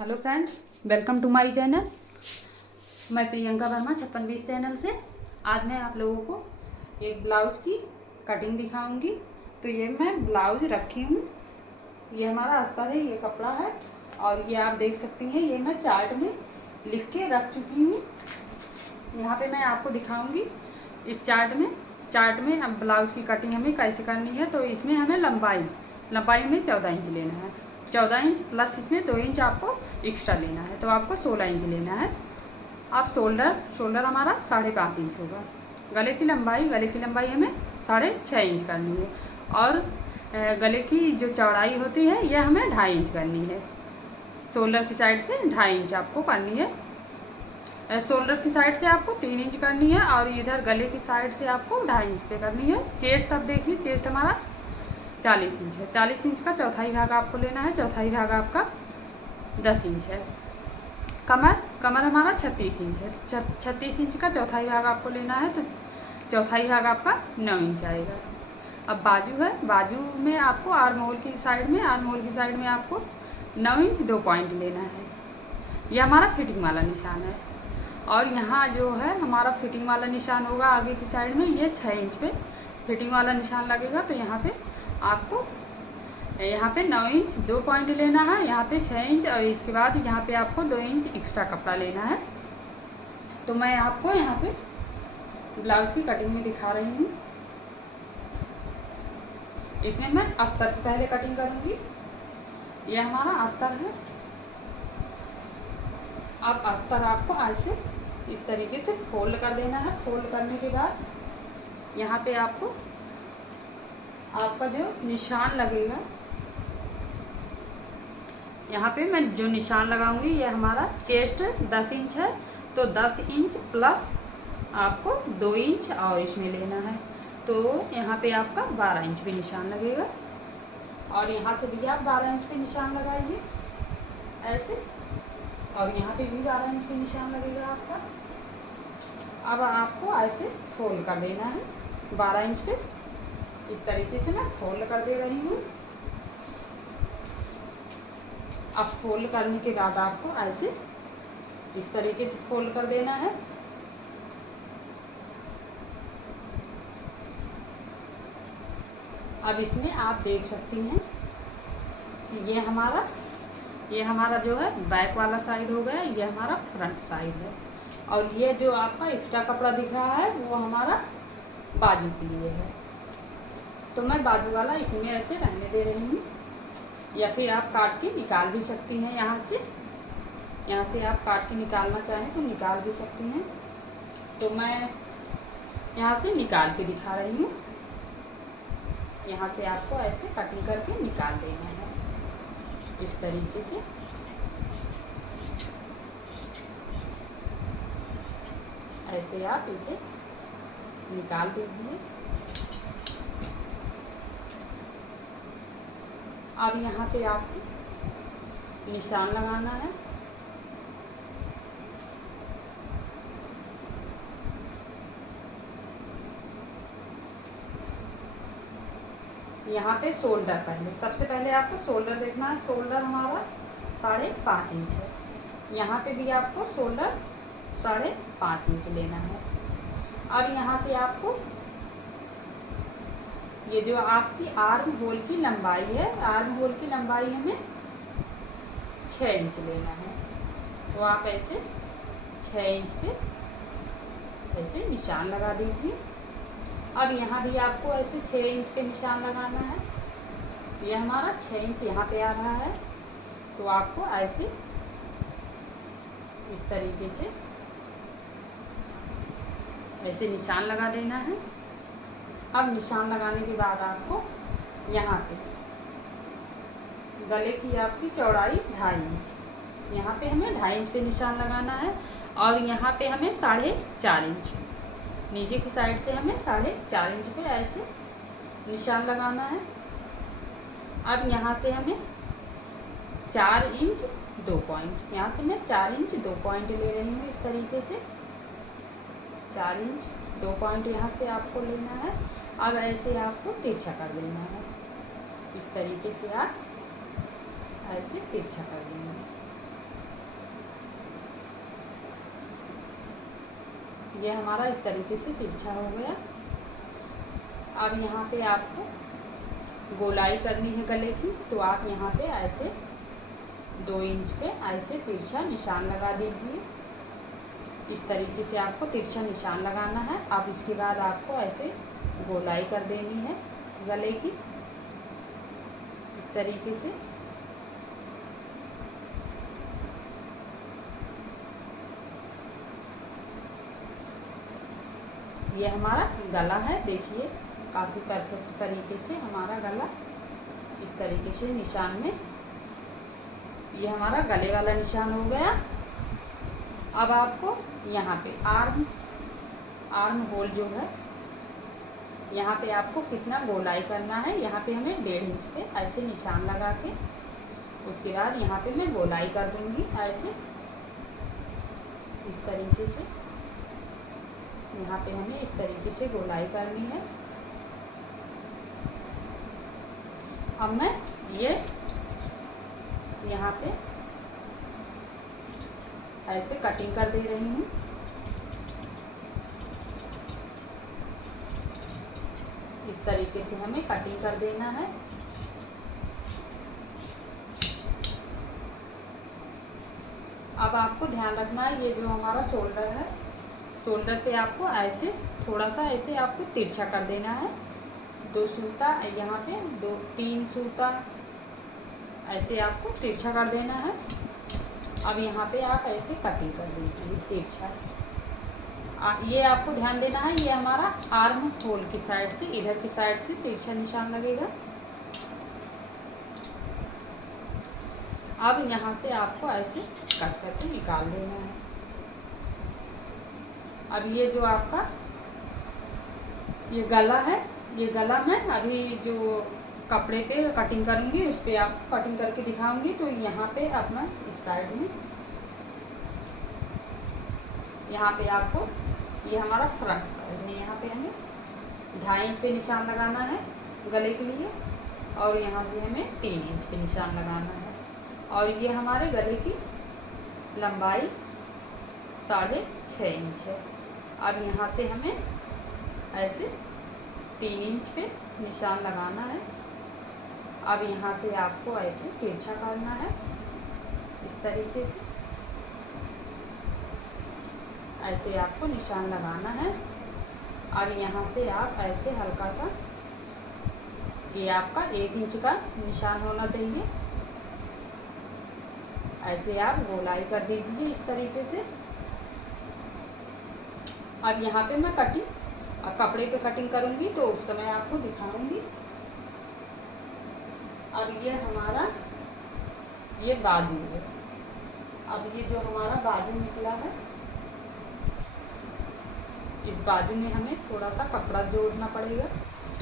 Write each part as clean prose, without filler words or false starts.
Hello friends, welcome to my channel. मैं Priyanka Verma 5620 channel से आज मैं आप लोगों को एक ब्लाउज़ की कटिंग दिखाऊंगी। तो ये मैं ब्लाउज़ रखी हूँ, ये हमारा अस्तर है, ये कपड़ा है और ये आप देख सकती हैं, ये मैं चार्ट में लिख के रख चुकी हूँ। यहाँ पे मैं आपको दिखाऊंगी इस चार्ट में हम ब्लाउज़ की कटिंग हमें कैसे करनी है। तो इसमें हमें लंबाई में 14 इंच लेना है, 14 इंच प्लस इसमें 2 इंच आपको एक्स्ट्रा लेना है, तो आपको 16 इंच लेना है। अब शोल्डर हमारा 5.5 इंच होगा। गले की लंबाई हमें 6.5 इंच करनी है और गले की जो चौड़ाई होती है यह हमें 2.5 इंच करनी है। शोल्डर की साइड से 2.5 इंच आपको करनी है, शोल्डर की साइड से आपको 3 इंच करनी है और इधर गले की साइड से आपको 2.5 इंच पे करनी है। चेस्ट अब देखिए, चेस्ट हमारा 40 इंच है, 40 इंच का चौथाई भाग आपको लेना है, चौथाई भाग आपका 10 इंच है। कमर हमारा 36 इंच है, 36 इंच का चौथाई भाग आपको लेना है, तो चौथाई भाग आपका 9 इंच आएगा। अब बाजू है, बाजू में आपको आर्म होल की साइड में आपको 9 इंच 2 पॉइंट लेना है। यह हमारा फिटिंग वाला निशान है और यहाँ जो है हमारा फिटिंग वाला निशान होगा आगे की साइड में, ये 6 इंच पे फिटिंग वाला निशान लगेगा। तो यहाँ पे आपको 9 इंच 2 पॉइंट लेना है, यहाँ पे 6 इंच और इसके बाद यहाँ पे आपको 2 इंच एक्स्ट्रा कपड़ा लेना है। तो मैं आपको यहाँ पे ब्लाउज़ की कटिंग में दिखा रही हूँ। इसमें मैं अस्तर की पहले कटिंग करूँगी। यह हमारा अस्तर है। अब अस्तर आपको ऐसे इस तरीके से फोल्ड कर देना है। फोल्ड करने के बाद यहाँ पे आपका जो निशान लगेगा, यहाँ पे मैं जो निशान लगाऊंगी ये हमारा चेस्ट 10 इंच है, तो 10 इंच प्लस आपको 2 इंच और इसमें लेना है, तो यहाँ पे आपका 12 इंच पे निशान लगेगा और यहाँ से भी आप 12 इंच पे निशान लगाइए ऐसे, और यहाँ पे भी 12 इंच पे निशान लगेगा आपका। अब आपको ऐसे फोल्ड कर देना है 12 इंच पे, इस तरीके से मैं फोल्ड कर दे रही हूँ। अब फोल्ड करने के बाद आपको ऐसे इस तरीके से फोल्ड कर देना है। अब इसमें आप देख सकती हैं कि ये हमारा जो है बैक वाला साइड हो गया, ये हमारा फ्रंट साइड है और ये जो आपका एक्स्ट्रा कपड़ा दिख रहा है वो हमारा बाजू के लिए है। तो मैं बाजू वाला इसमें ऐसे रहने दे रही हूँ, या फिर आप काट के निकाल भी सकती हैं। यहाँ से आप काट के निकालना चाहें तो निकाल भी सकती हैं। तो मैं यहाँ से निकाल के दिखा रही हूँ। यहाँ से आपको ऐसे कटिंग करके निकाल देना है इस तरीके से। ऐसे आप इसे निकाल दीजिए। अब यहाँ पे आपको निशान लगाना है। यहाँ पे शोल्डर सबसे पहले आपको शोल्डर देखना है। शोल्डर हमारा 5.5 इंच है, यहाँ पे भी आपको शोल्डर 5.5 इंच लेना है। अब यहाँ से आपको ये जो आपकी आर्म होल की लंबाई है, आर्म होल की लंबाई हमें 6 इंच लेना है, तो आप ऐसे 6 इंच पे ऐसे निशान लगा दीजिए। अब यहाँ भी आपको ऐसे 6 इंच पे निशान लगाना है। ये हमारा 6 इंच यहाँ पे आ रहा है, तो आपको ऐसे इस तरीके से ऐसे निशान लगा देना है। अब निशान लगाने के बाद आपको यहाँ पे गले की आपकी चौड़ाई 2.5 इंच, यहाँ पे हमें 2.5 इंच पे निशान लगाना है और यहाँ पे हमें 4.5 इंच, नीचे की साइड से हमें 4.5 इंच पे ऐसे निशान लगाना है। अब यहाँ से हमें 4 इंच 2 पॉइंट, यहाँ से मैं 4 इंच 2 पॉइंट ले रही हूँ इस तरीके से, 4 इंच 2 पॉइंट यहाँ से आपको लेना है। अब ऐसे आपको तिरछा कर देना है, इस तरीके से आप ऐसे तिरछा कर देंगे। ये हमारा इस तरीके से तिरछा हो गया। अब यहाँ पे आपको गोलाई करनी है गले की, तो आप यहाँ पे ऐसे 2 इंच पे ऐसे तिरछा निशान लगा दीजिए। इस तरीके से आपको तिरछा निशान लगाना है। अब इसके बाद आपको ऐसे गोलाई कर देनी है गले की, इस तरीके से। ये हमारा गला है, देखिए काफ़ी परफेक्ट तरीके से हमारा गला इस तरीके से निशान में, ये हमारा गले वाला निशान हो गया। अब आपको यहाँ पे आर्म होल जो है, यहाँ पे आपको कितना गोलाई करना है, यहाँ पे हमें 1.5 इंच पे ऐसे निशान लगा के, उसके बाद यहाँ पे मैं गोलाई कर दूँगी ऐसे, इस तरीके से। यहाँ पे हमें इस तरीके से गोलाई करनी है। अब मैं ये यहाँ पे ऐसे कटिंग कर दे रही हूँ। इस तरीके से हमें कटिंग कर देना है। अब आपको ध्यान रखना है, ये जो हमारा शोल्डर है, शोल्डर पे आपको ऐसे थोड़ा सा ऐसे आपको तिरछा कर देना है। 2 सूता यहाँ पे 2-3 सूता ऐसे आपको तिरछा कर देना है। अब यहाँ पे आप ऐसे कटिंग कर दीजिए तिरछा। ये आपको ध्यान देना है, ये हमारा आर्म होल की साइड से, इधर की साइड से तिरछा निशान लगेगा। अब यहाँ से आपको ऐसे कट करके निकाल देना है। अब ये जो आपका ये गला है, ये गला मैं अभी जो कपड़े पे कटिंग करूँगी उस पर आपको कटिंग करके दिखाऊंगी। तो यहाँ पे अपना इस साइड में, यहाँ पे आपको ये हमारा फ्रंट साइड में, यहाँ पे हमें 2.5 इंच पे निशान लगाना है गले के लिए, और यहाँ पे हमें 3 इंच पे निशान लगाना है। और ये हमारे गले की लंबाई 6.5 इंच है। अब यहाँ से हमें ऐसे 3 इंच पे निशान लगाना है। अब यहाँ से आपको ऐसे तिरछा करना है, इस तरीके से ऐसे आपको निशान लगाना है। अब यहाँ से आप ऐसे हल्का सा, ये आपका 1 इंच का निशान होना चाहिए, ऐसे आप गोलाई कर दीजिए इस तरीके से। अब यहाँ पे मैं कपड़े पे कटिंग करूँगी तो उस समय आपको दिखाऊंगी। अब ये हमारा ये बाजू है। अब ये जो हमारा बाजू निकला है, इस बाजू में हमें थोड़ा सा कपड़ा जोड़ना पड़ेगा।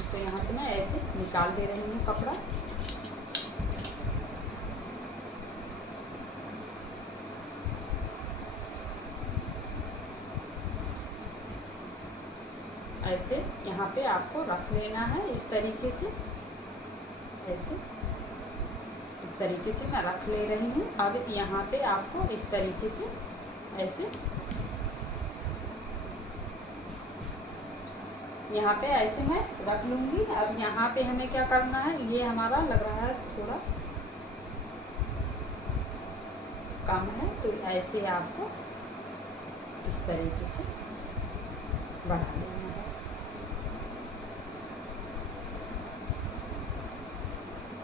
तो यहाँ से मैं ऐसे निकाल दे रही हूँ कपड़ा। ऐसे यहाँ पे आपको रख लेना है इस तरीके से, ऐसे इस तरीके से मैं रख ले रही हूँ। अब यहाँ पे आपको इस तरीके से ऐसे यहाँ पे ऐसे मैं रख लूँगी। अब यहाँ पे हमें क्या करना है, ये हमारा लग रहा है थोड़ा कम है, तो ऐसे आपको इस तरीके से बढ़ा देना है।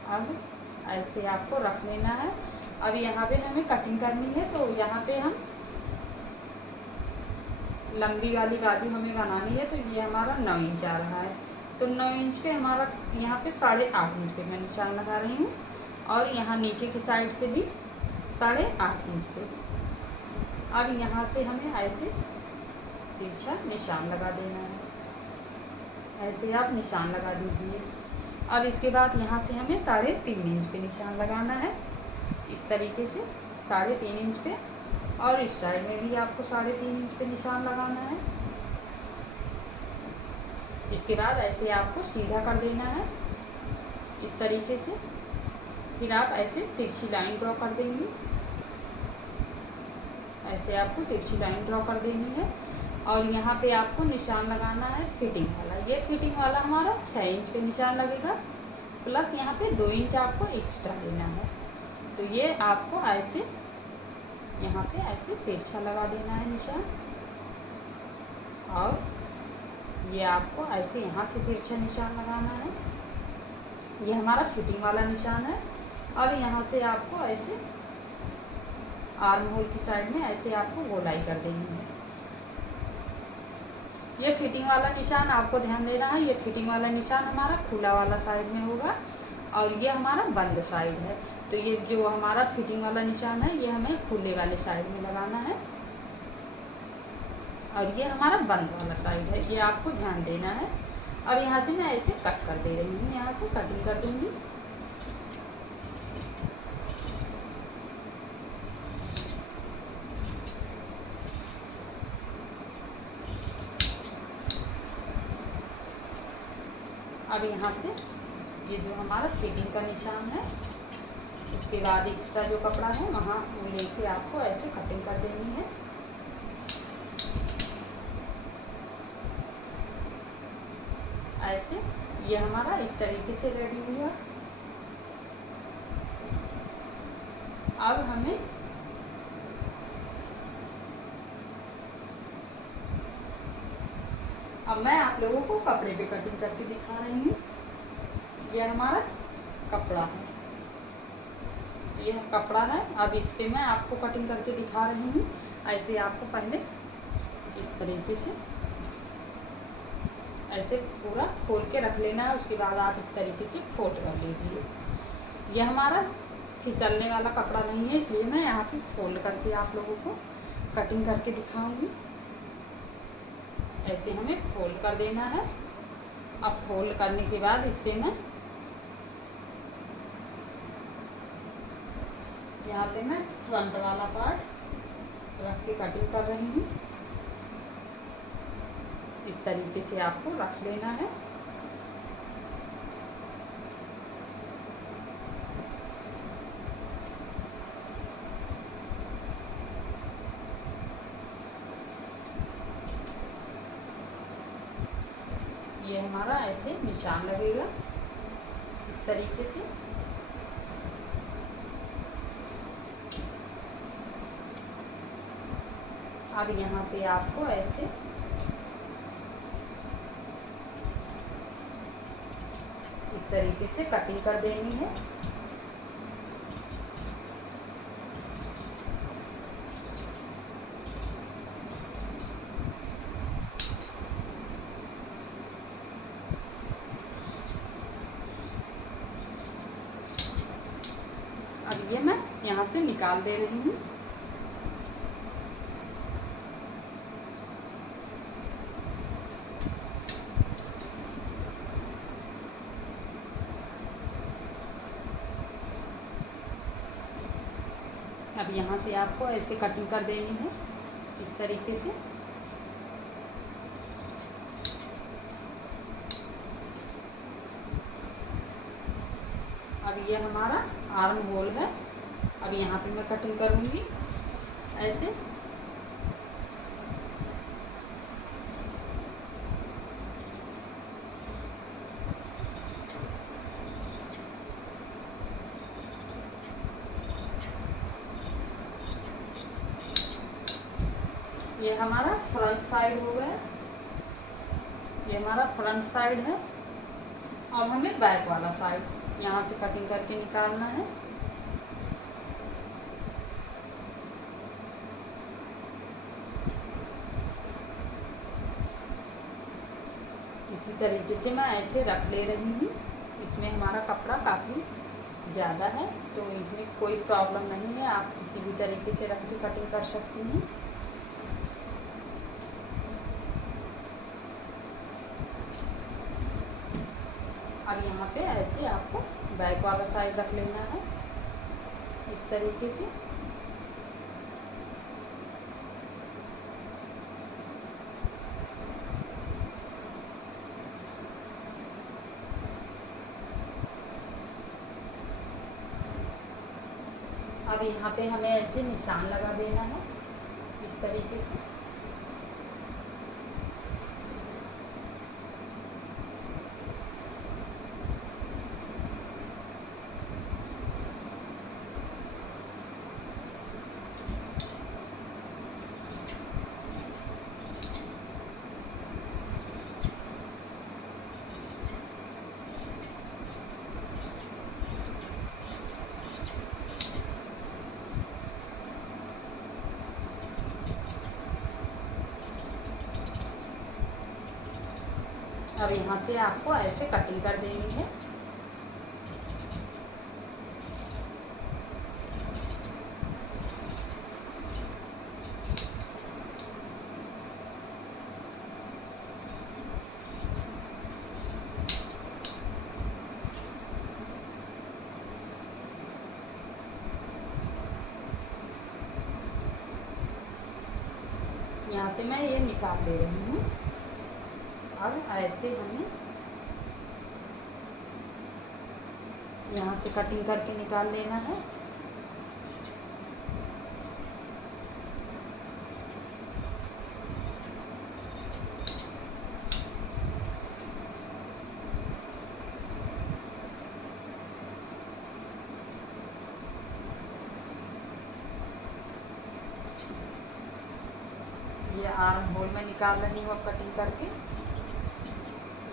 अब ऐसे आपको रख लेना है। अब यहाँ पे हमें कटिंग करनी है, तो यहाँ पे हम लंबी वाली बाजू हमें बनानी है। तो ये हमारा 9 इंच आ रहा है, तो 9 इंच पे हमारा यहाँ पे 8.5 इंच पे मैं निशान लगा रही हूँ, और यहाँ नीचे की साइड से भी 8.5 इंच पे। अब यहाँ से हमें ऐसे तिरछा निशान लगा देना है, ऐसे आप निशान लगा दीजिए। अब इसके बाद यहाँ से हमें 3.5 इंच पे निशान लगाना है, इस तरीके से 3.5 इंच पे, और इस साइड में भी आपको 3.5 इंच पे निशान लगाना है। इसके बाद ऐसे आपको सीधा कर देना है इस तरीके से। फिर आप ऐसे तिरछी लाइन ड्रॉ कर देंगे, ऐसे आपको तिरछी लाइन ड्रॉ कर देनी है। और यहाँ पे आपको निशान लगाना है फिटिंग वाला। ये फिटिंग वाला हमारा 6 इंच पे निशान लगेगा, प्लस यहाँ पे 2 इंच आपको एक्स्ट्रा देना है। तो ये आपको ऐसे यहाँ पे ऐसे तिरछा लगा देना है निशान, और ये आपको ऐसे यहाँ से तिरछा निशान लगाना है। ये हमारा फिटिंग वाला निशान है। और यहाँ से आपको ऐसे आर्म होल की साइड में ऐसे आपको गोलाई कर देनी है। ये फिटिंग वाला निशान आपको ध्यान देना है। ये फिटिंग वाला निशान हमारा खुला वाला साइड में होगा, और ये हमारा बंद साइड है। तो ये जो हमारा फिटिंग वाला निशान है ये हमें खुले वाले साइड में लगाना है, और ये हमारा बंद वाला साइड है, ये आपको ध्यान देना है। अब यहाँ से मैं ऐसे कट कर दे रही हूँ, यहाँ से कटिंग कर दूँगी। अब यहाँ से ये जो हमारा फिटिंग का निशान है, उसके बाद एक्स्ट्रा जो कपड़ा है वहाँ वो लेके आपको ऐसे कटिंग कर देनी है। ऐसे ये हमारा इस तरीके से रेडी हुआ। अब हमें अब मैं आप लोगों को कपड़े पे कटिंग करके दिखा रही हूँ। ये हमारा कपड़ा है, ये कपड़ा है। अब इस पे मैं आपको कटिंग करके दिखा रही हूँ। ऐसे आपको पहले इस तरीके से ऐसे पूरा खोल के रख लेना है, उसके बाद आप इस तरीके से फोल्ड कर लीजिए। ये हमारा फिसलने वाला कपड़ा नहीं है, इसलिए मैं यहाँ पे फोल्ड करके आप लोगों को कटिंग करके दिखाऊंगी। ऐसे हमें फोल्ड कर देना है। अब फोल्ड करने के बाद इस पे मैं यहाँ पे मैं फ्रंट वाला पार्ट रख के कटिंग कर रही हूँ। इस तरीके से आपको रख लेना है। ये हमारा ऐसे निशान लगेगा इस तरीके से। अब यहाँ से आपको ऐसे इस तरीके से कटिंग कर देनी है। अब ये मैं यहाँ से निकाल दे रही हूँ। अब यहाँ से आपको ऐसे कटिंग कर देनी है इस तरीके से। अब ये हमारा आर्म होल है। अब यहाँ पे मैं कटिंग करूँगी ऐसे। ये हमारा फ्रंट साइड हो गया, ये हमारा फ्रंट साइड है। अब हमें बैक वाला साइड यहाँ से कटिंग करके निकालना है। इसी तरीके से मैं ऐसे रख ले रही हूँ। इसमें हमारा कपड़ा काफ़ी ज़्यादा है, तो इसमें कोई प्रॉब्लम नहीं है, आप किसी भी तरीके से रख के कटिंग कर सकती हैं। अब यहाँ पे ऐसे आपको बैक वाला साइड रख लेना है इस तरीके से। अब यहाँ पे हमें ऐसे निशान लगा देना है इस तरीके से। अब यहाँ से आपको ऐसे कटिंग कर देनी है। यहाँ से मैं ये निकाल दे रही हूँ। अब ऐसे हमें यहाँ से कटिंग करके निकाल लेना है। ये आर्म होल में निकाल रही हूँ अब कटिंग करके।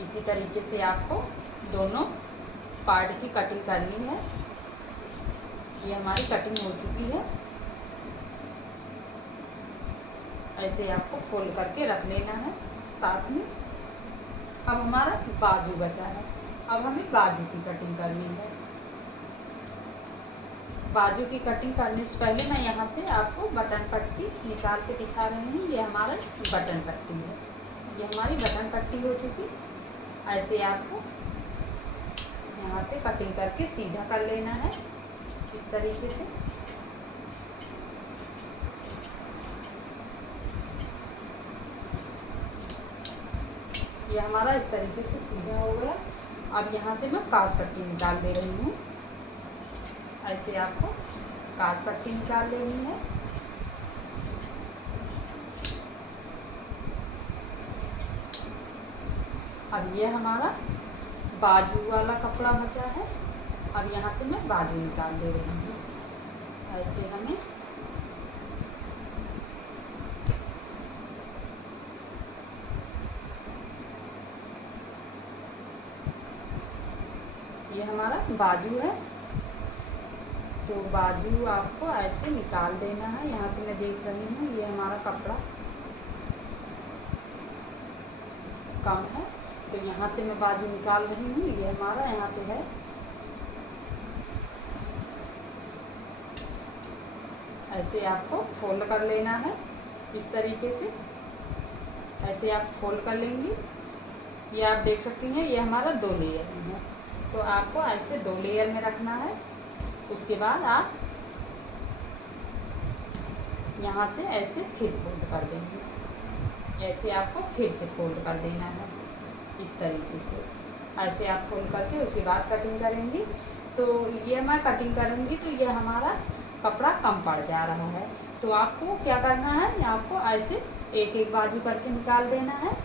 इसी तरीके से आपको दोनों पार्ट की कटिंग करनी है। ये हमारी कटिंग हो चुकी है। ऐसे आपको फोल्ड करके रख लेना है साथ में। अब हमारा बाजू बचा है। अब हमें बाजू की कटिंग करनी है। बाजू की कटिंग करने से पहले मैं यहाँ से आपको बटन पट्टी निकाल के दिखा रही हूँ। ये हमारा बटन पट्टी है। ये हमारी बटन पट्टी हो चुकी। ऐसे आपको यहाँ से कटिंग करके सीधा कर लेना है इस तरीके से। ये हमारा इस तरीके से सीधा हो गया। अब यहाँ से मैं काज पट्टी निकाल दे रही हूँ। ऐसे आपको काज पट्टी निकाल लेनी है। अब ये हमारा बाजू वाला कपड़ा बचा है। अब यहाँ से मैं बाजू निकाल दे रही हूँ। ऐसे हमें ये हमारा बाजू है। तो बाजू आपको ऐसे निकाल देना है। यहाँ से मैं देख रही हूँ ये हमारा कपड़ा कम है, तो यहाँ से मैं बाजू निकाल रही हूँ। ये हमारा यहाँ पे है। ऐसे आपको फोल्ड कर लेना है इस तरीके से। ऐसे आप फोल्ड कर लेंगी। ये आप देख सकती हैं ये हमारा 2 लेयर में है। तो आपको ऐसे 2 लेयर में रखना है। उसके बाद आप यहाँ से ऐसे फिर फोल्ड कर देंगे। ऐसे आपको फिर से फोल्ड कर देना है इस तरीके से। ऐसे आप फोल्ड करके उसके बाद कटिंग करेंगी। तो ये मैं कटिंग करूँगी तो ये हमारा कपड़ा कम पड़ जा रहा है। तो आपको क्या करना है, आपको ऐसे एक एक बाजू करके निकाल देना है।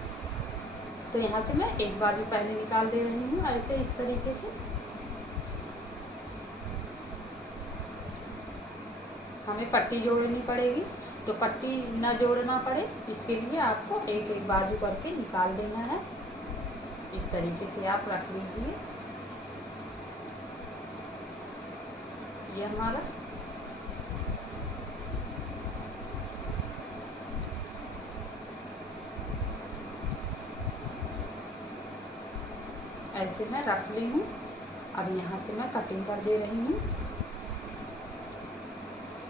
तो यहाँ से मैं एक बाजू पहले निकाल दे रही हूँ ऐसे इस तरीके से। हमें पट्टी जोड़नी पड़ेगी, तो पट्टी ना जोड़ना पड़े इसके लिए आपको एक एक बाजू करके निकाल देना है। इस तरीके से आप रख लीजिए। ये हमारा ऐसे मैं रख ली हूँ। अब यहाँ से मैं कटिंग कर दे रही हूँ।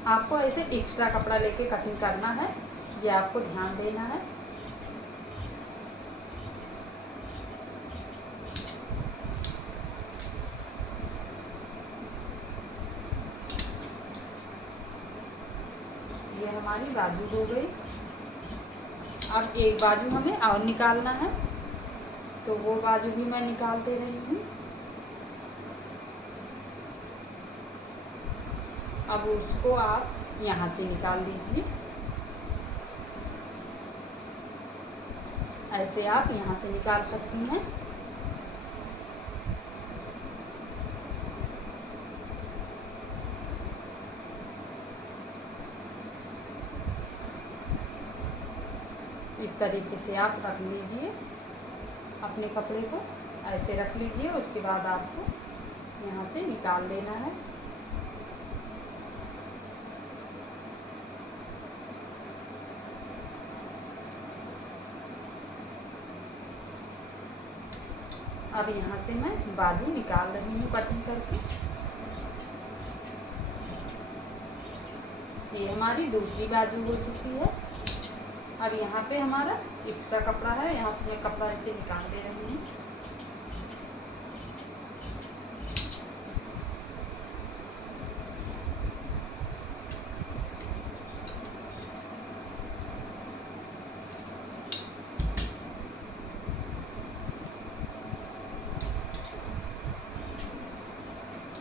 आपको ऐसे एक्स्ट्रा कपड़ा लेके कटिंग करना है, ये आपको ध्यान देना है। ये हमारी बाजू हो गई। अब एक बाजू हमें और निकालना है, तो वो बाजू भी मैं निकाल दे रही हूँ। अब उसको आप यहाँ से निकाल दीजिए। ऐसे आप यहाँ से निकाल सकती हैं। इस तरीके से आप रख लीजिए अपने कपड़े को। ऐसे रख लीजिए। उसके बाद आपको यहाँ से निकाल देना है। अब यहाँ से मैं बाजू निकाल रही हूँ कटिंग करके। ये हमारी दूसरी बाजू हो चुकी है। अब यहाँ पे हमारा एक्स्ट्रा कपड़ा है, यहाँ से मैं कपड़ा ऐसे निकाल दे रही हूँ।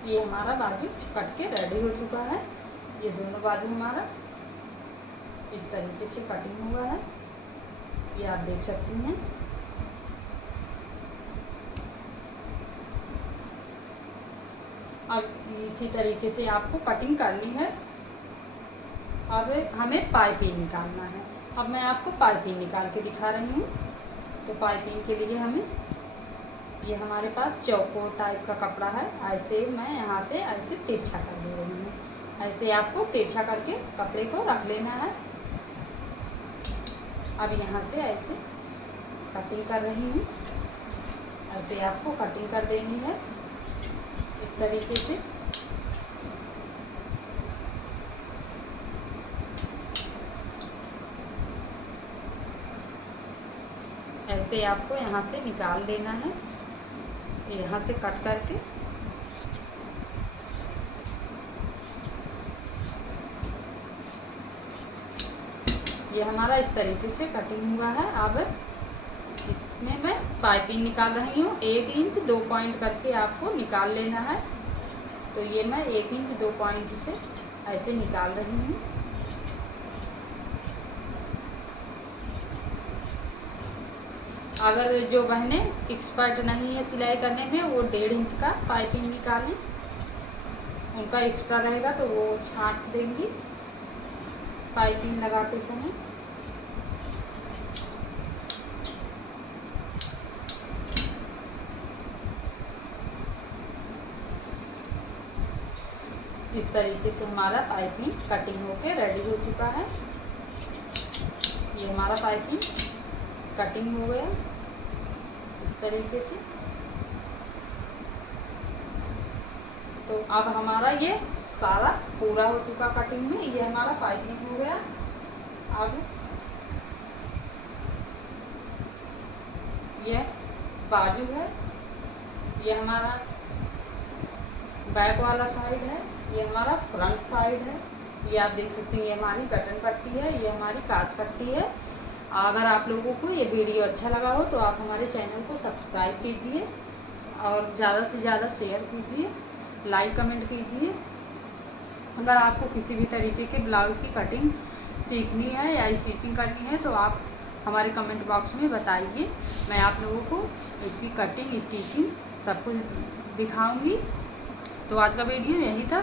ये हमारा बाजू कट के रेडी हो चुका है। ये दोनों बाजू हमारा इस तरीके से कटिंग हुआ है, ये आप देख सकती हैं। अब इसी तरीके से आपको कटिंग करनी है। अब हमें पाइपिंग निकालना है। अब मैं आपको पाइपिंग निकाल के दिखा रही हूँ। तो पाइपिंग के लिए हमें, ये हमारे पास चौकोर टाइप का कपड़ा है, ऐसे मैं यहाँ से ऐसे तिरछा कर दे रही हूँ। ऐसे आपको तिरछा करके कपड़े को रख लेना है। अब यहाँ से ऐसे कटिंग कर रही हूँ, ऐसे आपको कटिंग कर देनी है इस तरीके से। ऐसे आपको यहाँ से निकाल देना है, यहाँ से कट करके। ये हमारा इस तरीके से कटिंग हुआ है। अब इसमें मैं पाइपिंग निकाल रही हूँ। 1 इंच 2 पॉइंट करके आपको निकाल लेना है। तो ये मैं 1 इंच 2 पॉइंट से ऐसे निकाल रही हूँ। अगर जो बहनें एक्सपर्ट नहीं है सिलाई करने में, वो 1.5 इंच का पाइपिंग निकालें, उनका एक्स्ट्रा रहेगा तो वो छांट देंगी पाइपिंग लगाते समय। इस तरीके से हमारा पाइपिंग कटिंग होके रेडी हो चुका है। ये हमारा पाइपिंग कटिंग हो गया इस तरीके से। तो अब हमारा ये सारा पूरा हो चुका कटिंग में। ये हमारा पाइपिंग हो गया। अब ये बाजू है, ये हमारा बैक वाला साइड है, ये हमारा फ्रंट साइड है। ये आप देख सकते हैं, ये हमारी कटन पट्टी है, ये हमारी काज पट्टी है। अगर आप लोगों को ये वीडियो अच्छा लगा हो तो आप हमारे चैनल को सब्सक्राइब कीजिए और ज़्यादा से ज़्यादा शेयर कीजिए, लाइक कमेंट कीजिए। अगर आपको किसी भी तरीके के ब्लाउज़ की कटिंग सीखनी है या स्टिचिंग करनी है तो आप हमारे कमेंट बॉक्स में बताइए। मैं आप लोगों को उसकी कटिंग स्टिचिंग सब कुछ दिखाऊंगी। तो आज का वीडियो यही था।